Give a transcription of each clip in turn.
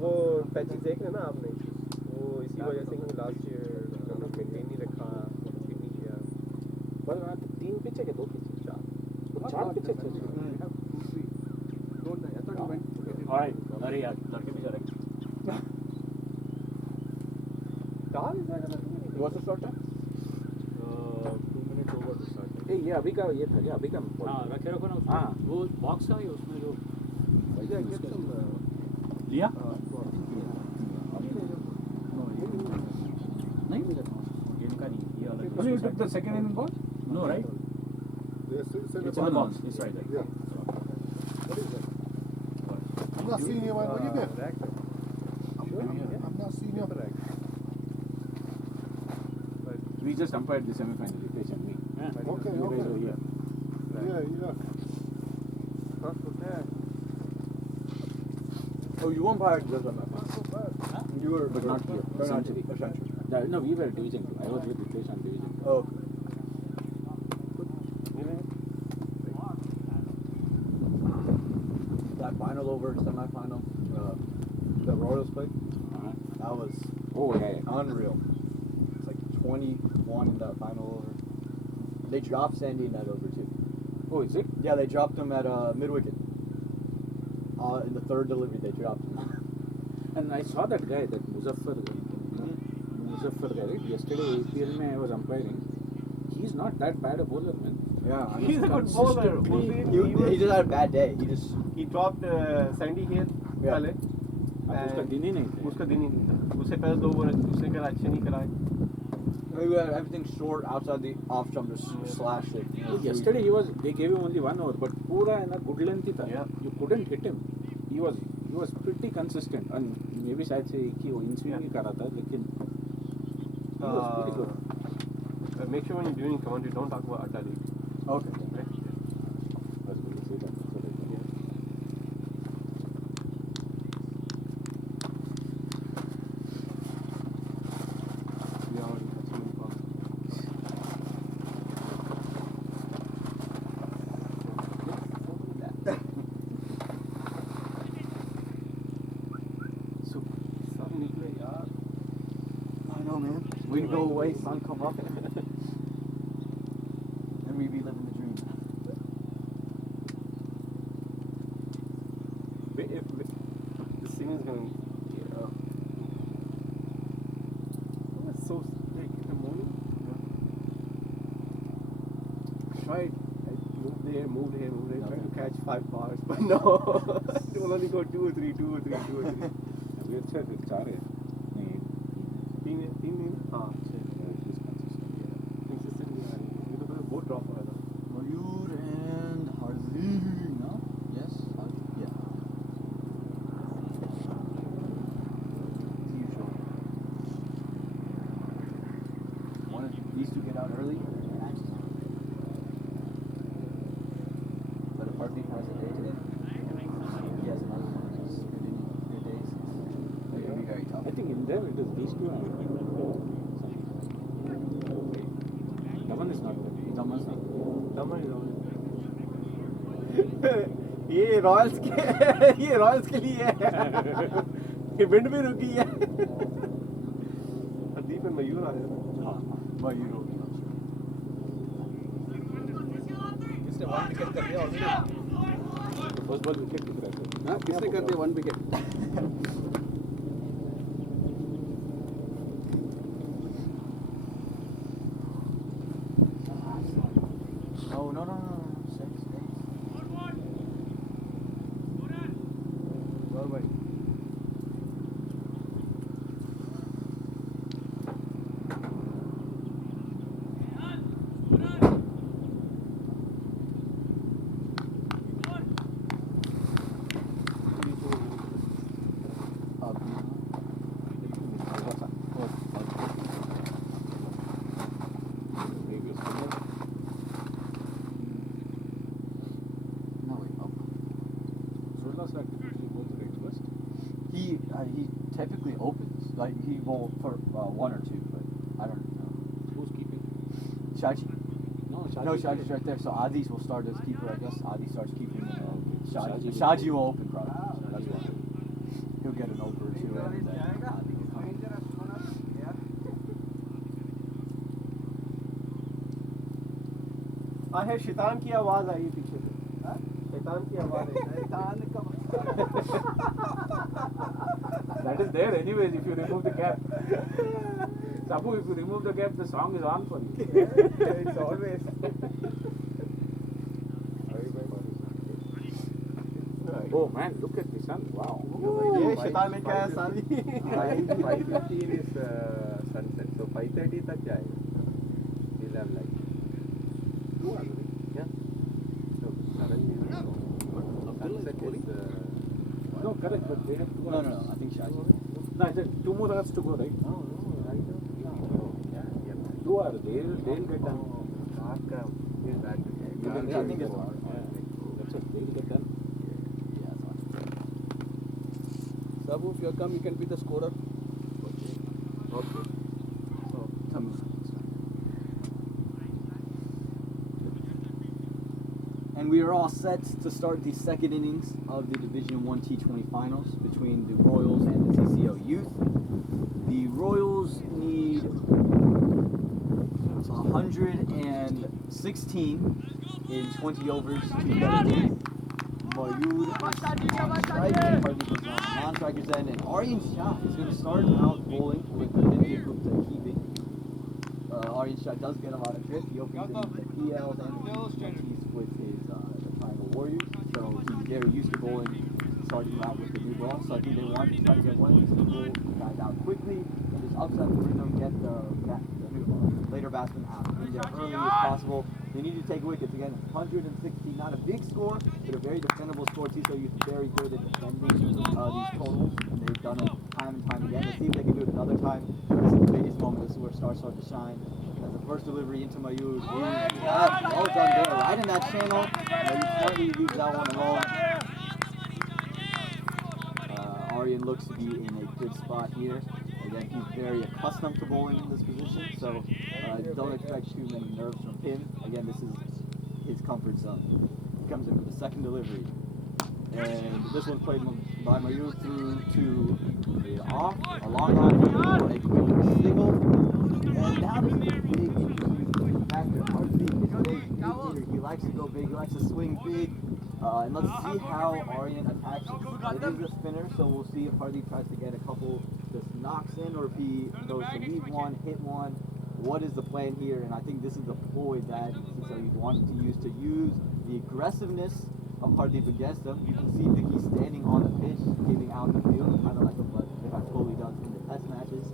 वो पैचेस देख रहे हैं ना आपने, वो इसी वजह से कि लास्ट ईयर मेंटेन नहीं रखा, ठीक नहीं किया। बस वहाँ 3 पिच है कि 2 पिच? 4 पिच है। अरे यार लड़के भी जा रहे हैं। What's the start time? 2 minutes over to start. ये अभी का ये था क्या? अभी का? हाँ रखे रखो ना उसमें। हाँ। वो बॉक्स था ही उसमें जो Yeah, get some. लिया? नहीं ये इनका नहीं ये अलग। So you took the second inning ball? No, right? Yes, It's in the box. It's right there. Yeah. What is that? I'm not seeing you. What are you doing? I'm not seeing you. We just umpired the semi-final. Ritesh and me. Yeah. Okay, You guys okay. were here. Yeah. Oh, you umpired just on that. Not so bad. You were, but not here. Century. No, we were division 2. I was with Ritesh on division 2. Oh. That final over, semi-final, the Royals played, that was unreal. It's like 21 in that final over. They dropped Sandy in that over too. Oh, is it? Yeah, they dropped him at mid-wicket. In the third delivery, they dropped him. And I saw that guy, that Muzaffar guy, right? Yesterday, APL mein I was umpiring. He's not that bad a bowler, man. Yeah, He's a good bowler. he just had a bad day. He dropped Sandy here पहले. उसका दिन ही नहीं था. उसका दिन ही नहीं था. उससे पहले 2 ओवर उसने करा अच्छे नहीं कराए. Everything short outside the off jump, just slashed it. Yesterday they gave him only 1 over, but पूरा है ना good length ही था. You couldn't hit him. He was pretty consistent. And maybe शायद से एक ही वो in swing ही कर रहा था, लेकिन he was pretty good. Make sure when you're doing commentary, don't talk about Adali. Okay. Right? I was going to say that. I know, man. We'd go away, sun come up, and we'd be living the dream. If the season's going, it's so like in the morning. Tried, I moved here, trying to catch 5 bars, but no, it will only go 2 or 3. अभी अच्छा है, 4 है. नहीं, 3 हाँ. he's Consistent नहीं आ रही. ये तो बहुत drop हो रहा था. Mayur and Harzi, no? Yes? Yeah. The usual. One of these two get out early, match is on. But if Hardeep has a day today, he has another one of his good days. They're going to be very tough. I think in there it is these two. Daman is not there. Daman's not. ये Royals के लिए है. ये wind भी रुकी है. हरदीप में मयूर आ गया. हाँ, Mayur will be on. इसने 1 wicket कर दिया already. First ball wicket दिख रहा है. हाँ, किसने कर दिया 1 wicket? Oh, no. 6 days. और भाई. He typically opens. Like he bowled for 1 or 2, but I don't know. Who's keeping? Shaji. No, Shaji's right there. So Adis will start as keeper, I guess. Adi starts keeping. Okay. Shaji will open probably. That's why. He'll get an over. 2 and then है शैतान की आवाज आई पीछे से शैतान की आवाज That is there anyways if you remove the cap. Sabu, if you remove the cap, the song is on for you. it's always Oh man, look at the sun. Wow. ये शैतान ने क्या है साली 5:15 is sunset, so 5:30 तक जाएगा. We'll have like 2 hours. Yeah. So suddenly sunset is No, correct, but they have 2 no, hours. I think Shaji. No, I said 2 more hours to go, right? no, right now. Yeah. 2 hours. They'll get done. Mark is that. Yeah, I think it's on. That's it. They'll get done. Yeah, it's on. Sabu, if you come, you can be the scorer. Okay. And we are all set to start the second innings of the Division 1 T20 finals between the Royals and the TCL-Youth. The Royals need 116 in 20 overs to get a win. Mayud is on strike, Hardik is on non-striker's end, and Aryan Shah is going to start out bowling with India Gupta keeping. Aryan Shah does get a lot of drift. He opens in the PLs and the T20s with his the Triangle Warriors, so he's very used to bowling, starting out with the new ball. So I think they want to try to get one of these people guys out quickly and just upset the rhythm, get the later batsman out in there early as possible. They need to take wickets again. 160, not a big score, but a very defendable score. TCL-Youth is very good at defending these totals, and they've done it time and time again. Let's see if they can do it another time. This is the biggest moment. This is where stars start to shine. As the first delivery into Mayud. Well done there, right in that channel. Mayud slightly leaves that one alone. Aryan looks to be in a good spot here. Again, he's very accustomed to bowling in this position, so don't expect too many nerves from him. Again, this is his comfort zone. He comes in for the second delivery. And this one's played by Mayud through to the off, a long off for a quick single. And now this is a big interesting factor. Hardik is a big hitter. He likes to go big, he likes to swing big. And let's see how Aryan attacks it. It is a spinner, so we'll see if Hardik tries to get a couple just knocks in, or if he goes to leave one, hit one. What is the plan here? And I think this is the ploy that TCL wanted to use the aggressiveness of Hardik against him. You can see Vicky standing on the pitch, giving out the field, kind of like what Vikas Kohli does in the test matches.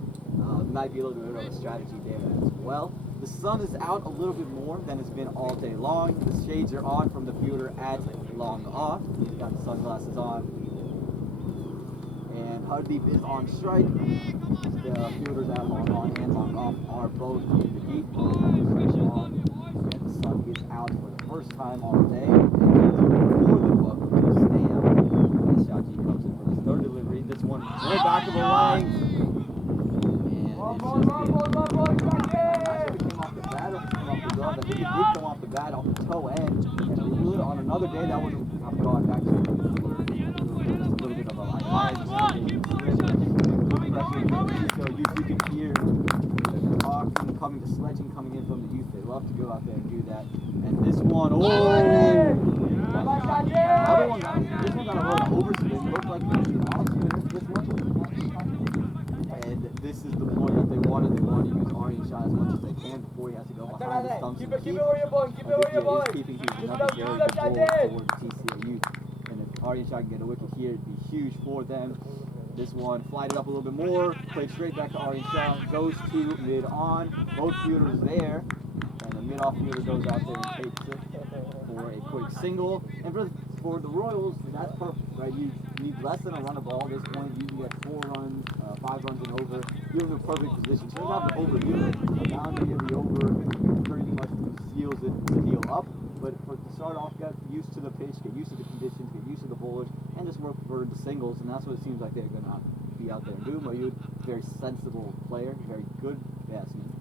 Might be a little bit of a strategy there as well. The sun is out a little bit more than it's been all day long. The shades are on from the fielder at long off. He's got the sunglasses on. And Hardeep is on strike. The fielders at long on and long off are both in the deep. And the sun is out for the first time all day. And more than welcome to stay out. And Shaji comes in for his third delivery. This one way back of the line. I think it did come off the bat, off the toe end, and it would on another day that would have gone back to just a little bit of a line. So you can hear the talking coming, the sledging coming in from the youth. They love to go out there and do that. And this one, another one, this one got a little overspin. Looked like it was an off spinner. This one. And this is the point that they wanted. They want to use Aryan Shah as much as they can before he has to go behind the stumps and keep it where you're going. Keep it where you're going. Keeping another very good ball for TCL-Youth. And if Aryan Shah can get a wicket here, it'd be huge for them. This one flighted up a little bit more, played straight back to Aryan Shah, goes to mid-on. Both fielders there, and the mid-off fielder goes out there and takes it for a quick single. And for the Royals, that's perfect, right? You need less than a run of ball at this point. You can get 4 runs, 5 runs and over. You're in the perfect position. So you don't have to overdo it. The boundary of the over pretty much seals it to heal up. But to start off, get used to the pitch, get used to the conditions, get used to the bowlers, and just work for the singles. And that's what it seems like they're going to be out there and do. Mayud, very sensible player, very good batsman.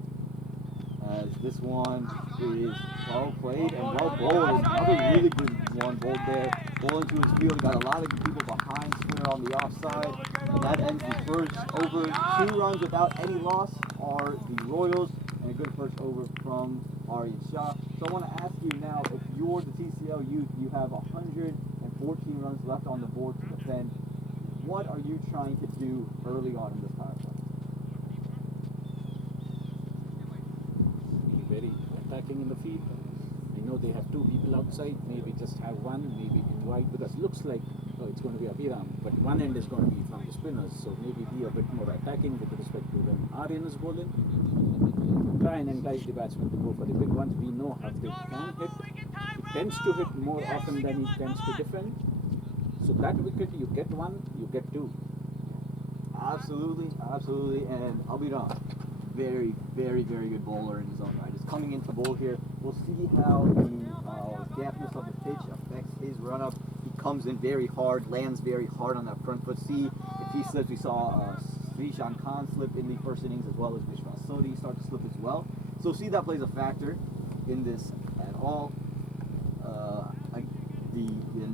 As this one is well played and well bowled. Another really good one bowled there bowling to his field, got a lot of people behind Spinner on the offside, and that ends the first over. 2 runs without any loss are the Royals, and a good first over from Aryan Shah. So I want to ask you now, if you're the TCL Youth, you have 114 runs left on the board to defend. What are you trying to do early on in this power play? Be very attacking in the field. I know they have 2 people outside, maybe just have one, maybe invite, because it looks like it's going to be Abhiram, but one end is going to be from the spinners, so maybe be a bit more attacking with respect to when Aryan is bowling. Try and entice the batsman to go for the big ones. We know how they can hit. He tends to hit more often than he tends to defend. So that wicket, you get 1, you get 2. Absolutely, absolutely, and Abhiram, very, very, very good bowler in his own right. He's coming into bowl here. We'll see how the dampness of the pitch affects his run-up. He comes in very hard, lands very hard on that front foot. See if he slips. We saw Srishan Khan slip in the first innings, as well as Vishwas Sodhi start to slip as well. So see that plays a factor in this at all.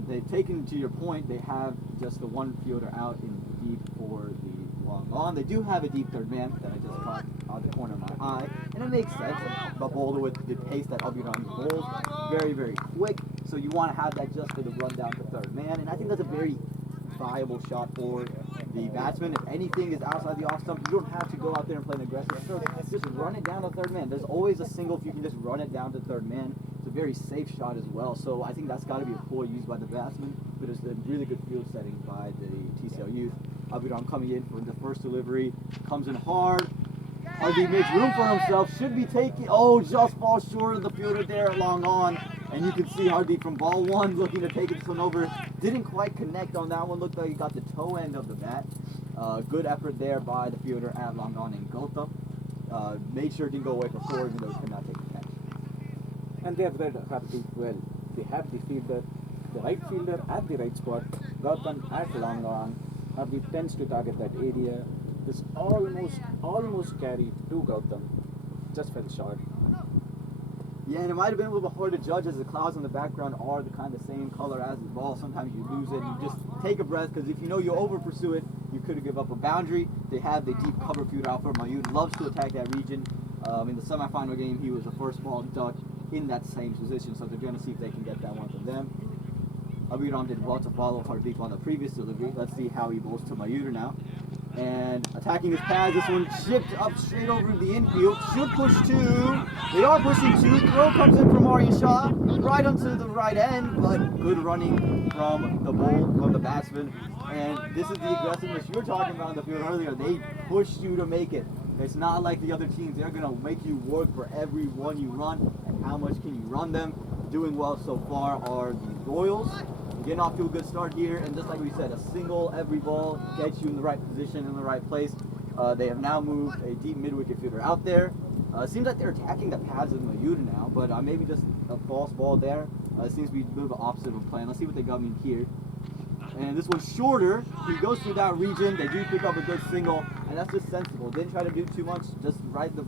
They've taken, to your point, they have just the one fielder out in deep for the long on. They do have a deep third man that I just caught out the corner of my eye, and it makes sense. A bowler with the pace that Abhiram bowls, very, very quick. So you want to have that just for the run down to third man, and I think that's a very viable shot for the batsman. If anything is outside the off stump, you don't have to go out there and play an aggressive stroke. Just run it down to third man. There's always a single if you can just run it down to third man. It's a very safe shot as well. So I think that's got to be a ploy used by the batsman, but it's a really good field setting by the TCL Youth. Abhiram coming in for the first delivery, comes in hard. Hardeep makes room for himself, should be taking, just falls short of the fielder there at long on. And you can see Hardeep from ball 1 looking to take this one over. Didn't quite connect on that one. Looked like he got the toe end of the bat. Good effort there by the fielder at long on in Gautam. Made sure it didn't go away for 4, even though he could not take the catch. And they have read Hardeep well. They have the fielder, the right fielder at the right spot. Gautam at long on. Hardeep tends to target that area. This almost carried to Gautam. Just fell short. Yeah, and it might have been a little bit hard to judge as the clouds in the background are the kind of same color as the ball. Sometimes you lose it and you just take a breath, because if you know you over pursue it, you could give up a boundary. They have the deep cover field out for Mayud. Loves to attack that region. In the semifinal game, he was the first ball duck in that same position, so they're going to see if they can get that one from them. Abhiram did well to follow Hardeep on the previous delivery. Let's see how he bowls to Mayur now. And attacking his pads, this one chipped up straight over the infield. Should push 2. They are pushing 2. Throw comes in from Aryan Shah, right onto the right end, but good running from the batsman. And this is the aggressiveness you were talking about in the field earlier. They push you to make it. It's not like the other teams. They're going to make you work for every one you run, and how much can you run them. Doing well so far are the Royals. Getting off to a good start here, and just like we said, a single every ball gets you in the right position, in the right place. They have now moved a deep mid-wicket fielder out there. Seems like they're attacking the pads of Mayuda now, but maybe just a false ball there. Seems to be a bit of an opposite of a plan. Let's see what they got me here. And this one's shorter. He goes through that region. They do pick up a good single, and that's just sensible. Didn't try to do too much, just right the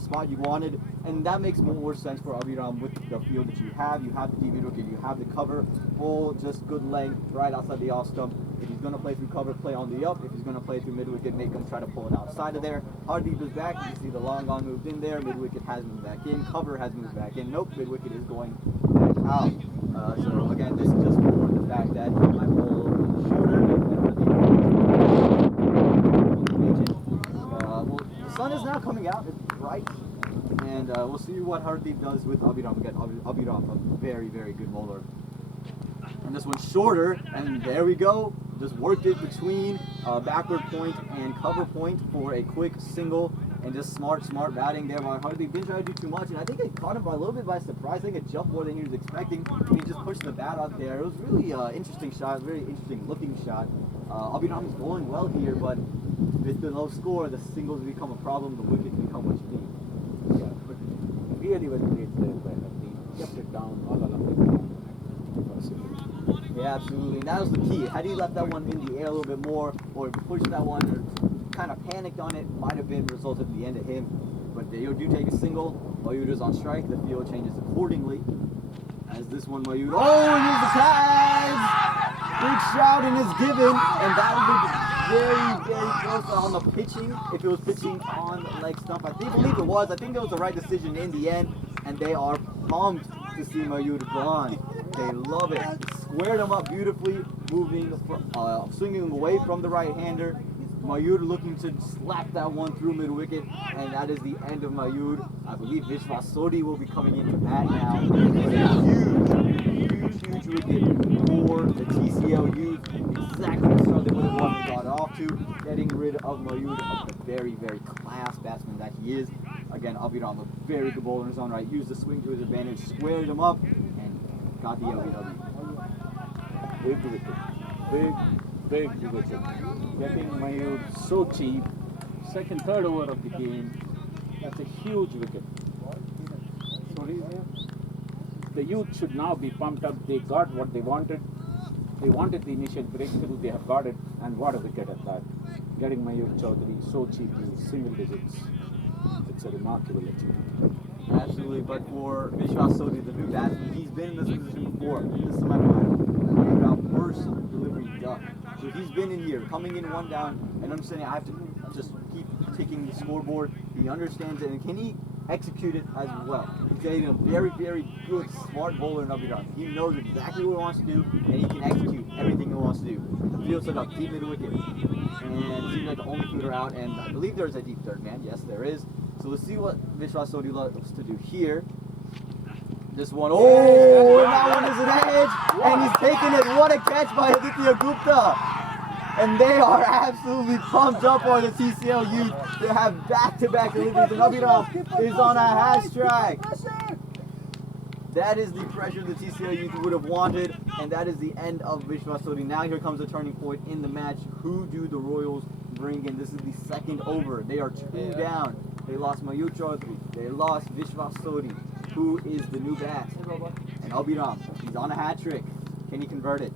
spot you wanted, and that makes more sense for Abhiram with the field that you have. You have the deep wicket, you have the cover, full, just good length right outside the off stump. If he's going to play through cover, play on the up. If he's going to play through mid wicket, make him try to pull it outside of there. Hardeep is back. You can see the long on moved in there. Mid wicket has moved back in. Cover has moved back in. Nope, mid wicket is going back out. So again, this is just for the fact that I pull shorter. Well, the sun is now coming out. It's bright. And we'll see what Hardeep does with Abhiram. Again, Abhiram, a very, very good bowler. And this one's shorter, and there we go. Just worked it between backward point and cover point for a quick single, and just smart batting there by Hardeep. Didn't try to do too much, and I think it caught him a little bit by surprise. I think it jumped more than he was expecting. He just pushed the bat out there. It was really interesting shot, very interesting looking shot. Abhiram is bowling well here, but with the low score, the singles become a problem, the wickets become what you need. Yeah, but really well played there by Hardeep. Kept it down all along the ground. Yeah, absolutely. And that was the key. Had he left that one in the air a little bit more, or pushed that one, or kind of panicked on it, might have been resulted in the end of him. But they do take a single. Mayuda's on strike. The field changes accordingly. As this one, Mayur. Oh, here's the tags! Big shouting is given, and that would be very close on the pitching. If it was pitching on the leg stump, I believe it was. I think it was the right decision in the end, and they are pumped to see Mayur gone. They love it. Squared him up beautifully, swinging away from the right-hander. Mayur looking to slap that one through mid-wicket, and that is the end of Mayur. I believe Vishwas Sodhi will be coming into bat now. Huge wicket for the TCL-Youth. Exactly the start they would have wanted to got off to, getting rid of Mayur, the very class batsman that he is. Again, Abhiram, a very good bowler in his own right, used the swing to his advantage, squared him up, and got the LBW. Big wicket. Big wicket. Getting Mayur so cheap. Second, third over of the game. That's a huge wicket. So the youth should now be pumped up. They got what they wanted. They wanted the initial breakthrough. They have got it. And what a wicket at that. Getting Mayur Chaudhary so cheaply, single digits. It's a remarkable achievement. Absolutely, but for Vishwas Sodhi, the new batsman, he's been in this position before. This semi-final, got worse delivery duck. So he's been in here, coming in one down, and understanding I have to just keep ticking the scoreboard. He understands it, and can he execute it as well? He's getting a very good, smart bowler in Abhiram. He knows exactly what he wants to do, and he can execute everything he wants to do. The field set up, deep mid-wicket, and seems like the only fielder out, and I believe there's a deep third man. Yes, there is. So let's see what Vishwas Sodhi loves to do here. This one, oh, that one is an edge, and he's taking it. What a catch by Aditya Gupta. And they are absolutely pumped up on the TCL-Youth. They have back-to-back deliveries, and Abhiram is on a hash track. That is the pressure the TCL-Youth would have wanted, and that is the end of Vishwas Sodhi. Now here comes a turning point in the match. Who do the Royals bring in? This is the second over. They are 2 down. They lost Mayur Chaudhary. They lost Vishwas Sodhi, who is the new bat. And Abhiram, he's on a hat trick. Can he convert it?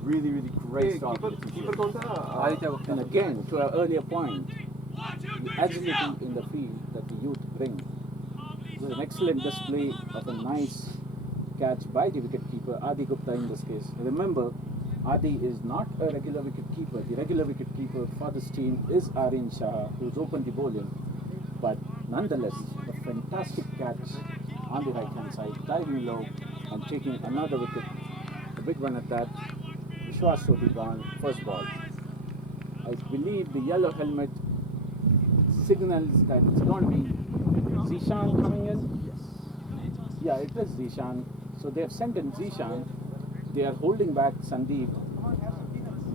Really great start for the TCL. And again, to our earlier point, the agility in the field that the youth bring. It was an excellent display of a nice catch by the wicketkeeper, Adi Gupta in this case. Remember, Adi is not a regular wicketkeeper. The regular wicketkeeper for this team is Aryan Shah, who's opened the bowling. But nonetheless, a fantastic catch on the right-hand side, diving low and taking another wicket. A big one at that. Vishwas Sodhi gone, first ball. I believe the yellow helmet signals that it's going to be Zishan coming in. Yes. Yeah, it is Zishan. So they have sent in Zishan. They are holding back Sandeep.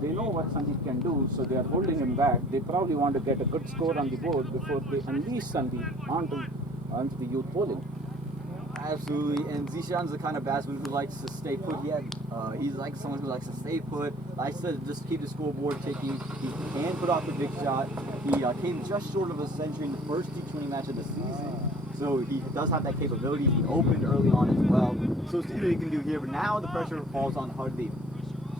They know what Sandeep can do, so they are holding him back. They probably want to get a good score on the board before they unleash Sandeep onto the youth bowling. Absolutely, and Zishan's the kind of batsman who likes to stay put. He's like someone who likes to stay put, likes to just keep the scoreboard ticking. He can put off the big shot. He came just short of a century in the first T20 match of the season. So he does have that capability. He opened early on as well. So see what he can do here, but now the pressure falls on Hardeep.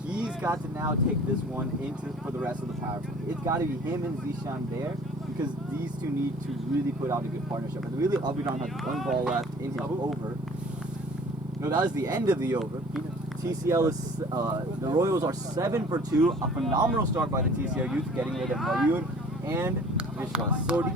He's got to now take this one for the rest of the power play. It's got to be him and Zishan there, because these two need to really put out a good partnership. And really, Abhiram has 1 ball left in his over. No, that was the end of the over. TCL is, the Royals are 7 for 2. A phenomenal start by the TCL-Youth, getting rid of Mayur and Vishwas Sodhi.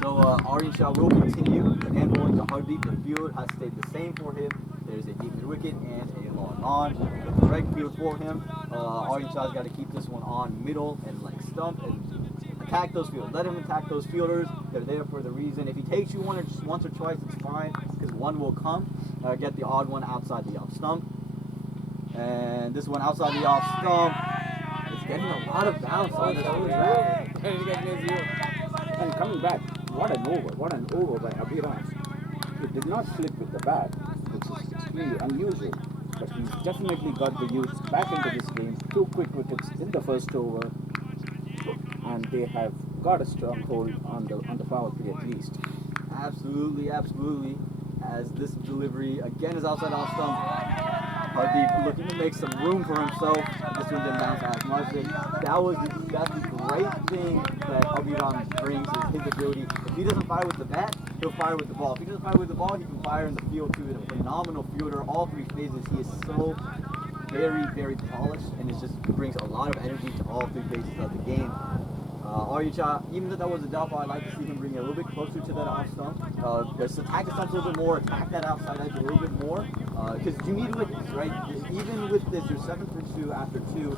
So Aryan Shah will continue. Again, bowling to Hardeep. The field has stayed the same for him. There's a deep mid-wicket and a long on. The correct field for him. Aryan Shah's got to keep this one on middle and like stump and attack those fielders. Let him attack those fielders. They're there for the reason. If he takes you once or twice, it's fine, because one will come. Get the odd one outside the off stump. And this one outside the off stump. It's getting a lot of bounce on this whole track. And coming back, what an over by Abhiram. He did not slip with the bat, which is extremely unusual, but he's definitely got the youth back into this game. 2 quick wickets in the first over, and they have got a strong hold on the power play at least. Absolutely. As this delivery again is outside off stump. Hardeep looking to make some room for himself. This one didn't bounce as much. And that's the great thing that Abhiram brings is his ability. If he doesn't fire with the bat, he'll fire with the ball. If he doesn't fire with the ball, he can fire in the field too. He's a phenomenal fielder. All three phases, he is so very, very polished, and it just brings a lot of energy to all three phases of the game. Arya, even though that was a drop ball, I'd like to see him bring it a little bit closer to that off stump. Just attack the stump a little bit more, attack that outside edge a little bit more. Because you need wickets, right? Even with this, you're 7-for-2 after 2.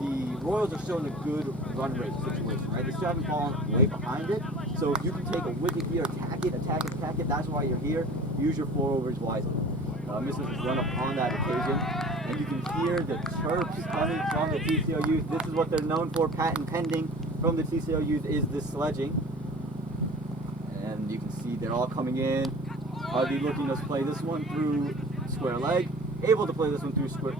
The Royals are still in a good run rate situation, right? They still haven't fallen way behind it. So if you can take a wicket here, attack it, that's why you're here. Use your 4 overs wisely. Mrs. has run up on that occasion. And you can hear the chirps coming from the TCL-Youth. This is what they're known for, patent pending from the TCL-Youth is this sledging. And you can see they're all coming in. Hardy looking to play this one through square leg. Able to play this one through square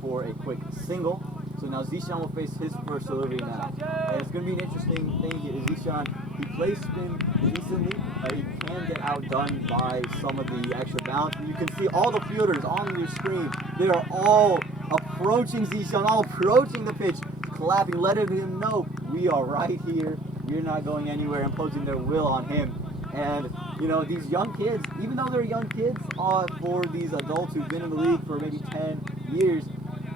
for a quick single. So now Zishan will face his first delivery now. And it's going to be an interesting thing here. Zishan, he plays spin decently. He can get outdone by some of the extra bounce. And you can see all the fielders on your screen. They are all approaching Zishan, all approaching the pitch, clapping, letting him know we are right here. We're not going anywhere, imposing their will on him. And, you know, these young kids, even though they're young kids, for these adults who've been in the league for maybe 10 years,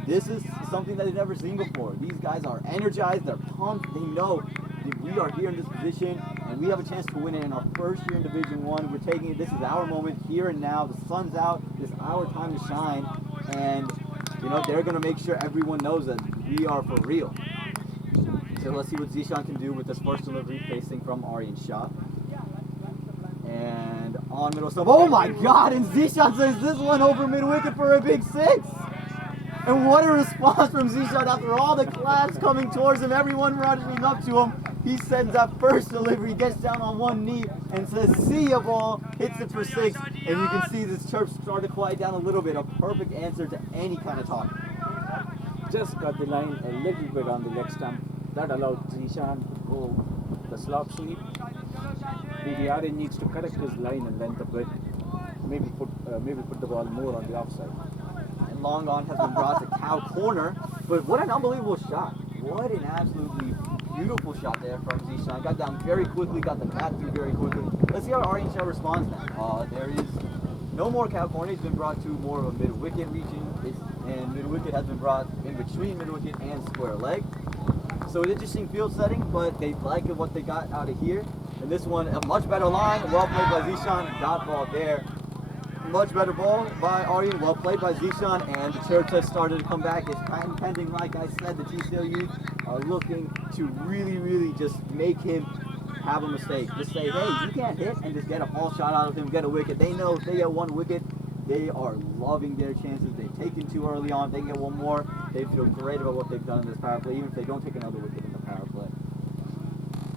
this is something that they've never seen before. These guys are energized, they're pumped, they know that we are here in this position and we have a chance to win it in our first year in Division 1. We're taking it, this is our moment here and now. The sun's out, it's our time to shine. And, you know, they're going to make sure everyone knows that we are for real. So let's see what Zishan can do with this first delivery facing from Aryan Shah. And on middle stump, oh my God, and Zishan says this one over mid-wicket for a big 6. And what a response from Zishan after all the claps coming towards him, everyone running up to him. He sends that first delivery, gets down on one knee and says, see ya ball, hits it for 6. And you can see this chirp start to quiet down a little bit, a perfect answer to any kind of talk. Just got the line a little bit on the leg stump. That allowed Zishan to go the slop sweep. The RN needs to correct his line and length a bit. Maybe put the ball more on the offside. And long on has been brought to cow corner. But what an unbelievable shot. What an absolutely beautiful shot there from Zishan. Got down very quickly, got the bat through very quickly. Let's see how Aryan Shah responds now. There is no more cow corner. He's been brought to more of a mid-wicket region. And mid-wicket has been brought in between mid-wicket and square leg. So an interesting field setting, but they like what they got out of here. And this one, a much better line, well played by Zishan, dot ball there. Much better ball by Aryan, well played by Zishan, and the chirps have started to come back. It's patent pending, like I said, the TCL-Youth are looking to really just make him have a mistake. Just say, hey, you can't hit, and just get a ball shot out of him, get a wicket. They know if they get one wicket, they are loving their chances. They've taken 2 early on, they get 1 more. They feel great about what they've done in this power play, even if they don't take another wicket in the power play.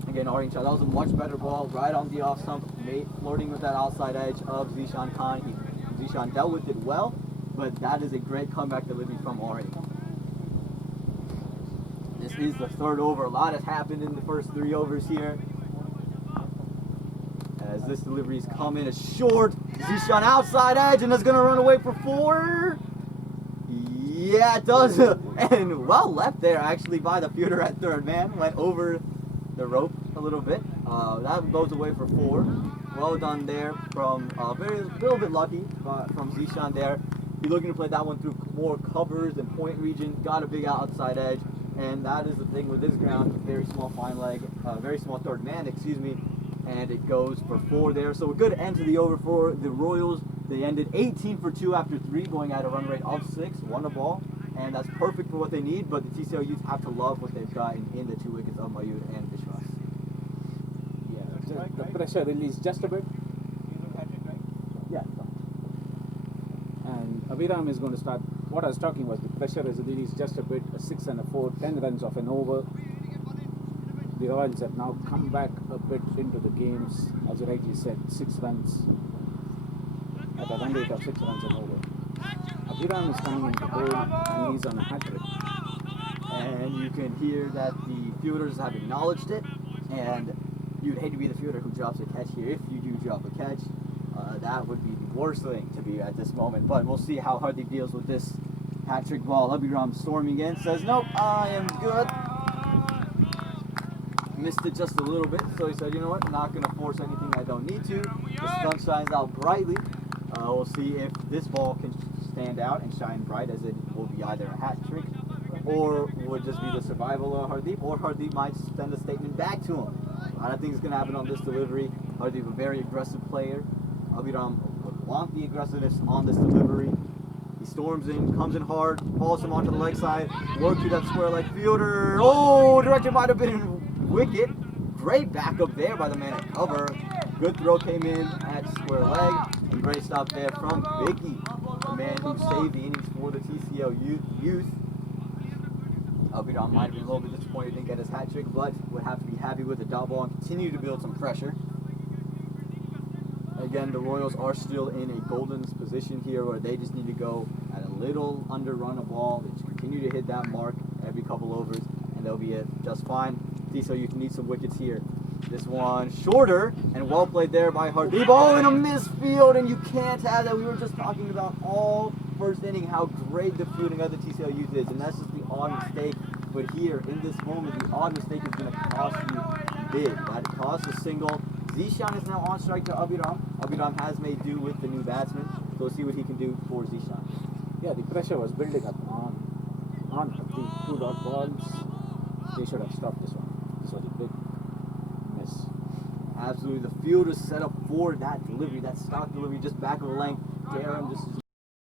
Again, Aryan Shah, that was a much better ball, right on the off stump, flirting with that outside edge of Zishan Khan. Zishan dealt with it well, but that is a great comeback delivery from Aryan. This is the 3rd over. A lot has happened in the first 3 overs here. As this delivery is coming, it's short. Zishan outside edge, and it's going to run away for 4. Yeah, it does. And well left there, actually, by the fielder at third man. Went over the rope a little bit. That goes away for 4. Well done there from a little bit lucky from Zishan there. He's looking to play that one through more covers and point region. Got a big outside edge, and that is the thing with this ground. Very small fine leg, very small third man, excuse me, and it goes for 4 there. So a good end to the over for the Royals. They ended 18 for 2 after 3, going at a run rate of 6, 1 a ball, and that's perfect for what they need. But the TCL-Youth have to love what they've got in the 2 wickets of Mayur and Vishwas. The pressure released just a bit. Yeah. And Abhiram is going to start. What I was talking was the pressure is released just a bit. A 6 and a 4, 10 runs of an over. The Royals have now come back a bit into the games. As you rightly said, 6 runs at a run rate of 6 runs and over. Abhiram is coming into goal and he's on a hat trick. And you can hear that the fielders have acknowledged it, and you'd hate to be the fielder who drops a catch here if you do drop a catch. that would be the worst thing to be at this moment. But we'll see how Hardeep deals with this hat-trick ball. Abhiram storming in, says, nope, I am good. Missed it just a little bit, so he said, you know what, I'm not going to force anything I don't need to. The sun shines out brightly. We'll see if this ball can stand out and shine bright, as it will be either a hat-trick or would just be the survival of Hardeep, or Hardeep might send a statement back to him. I don't think it's going to happen on this delivery. Hardeep, a very aggressive player. Abhiram would want the aggressiveness on this delivery. He storms in, comes in hard, falls him onto the leg side, work to that square leg fielder. Oh, direction might have been wicket. Great backup there by the man at cover. Good throw came in at square leg. And great stop there from Vicky, the man who saved the innings for the TCL-Youth. Abhiram might have been a little bit disappointed, didn't get his hat trick, but would have to be happy with the dot ball and continue to build some pressure. Again, the Royals are still in a golden position here where they just need to go at a little under run a ball. They just continue to hit that mark every couple overs, and they'll be just fine. TCL-Youth need some wickets here. This one shorter, and well played there by Hardeep. Oh, in a misfield, and you can't have that. We were just talking about all first inning how great the fielding of the TCL-Youth is, and that's just the odd mistake. But here, in this moment, the odd mistake is going to cost you big. That costs a single. Zishan is now on strike to Abhiram. Abhiram has made do with the new batsman, so we'll see what he can do for Zishan. Yeah, the pressure was building up on the 2 dot balls. They should have stopped this one. This was a big miss. Absolutely, the field is set up for that delivery, that stock delivery, just back of the length. Darren just is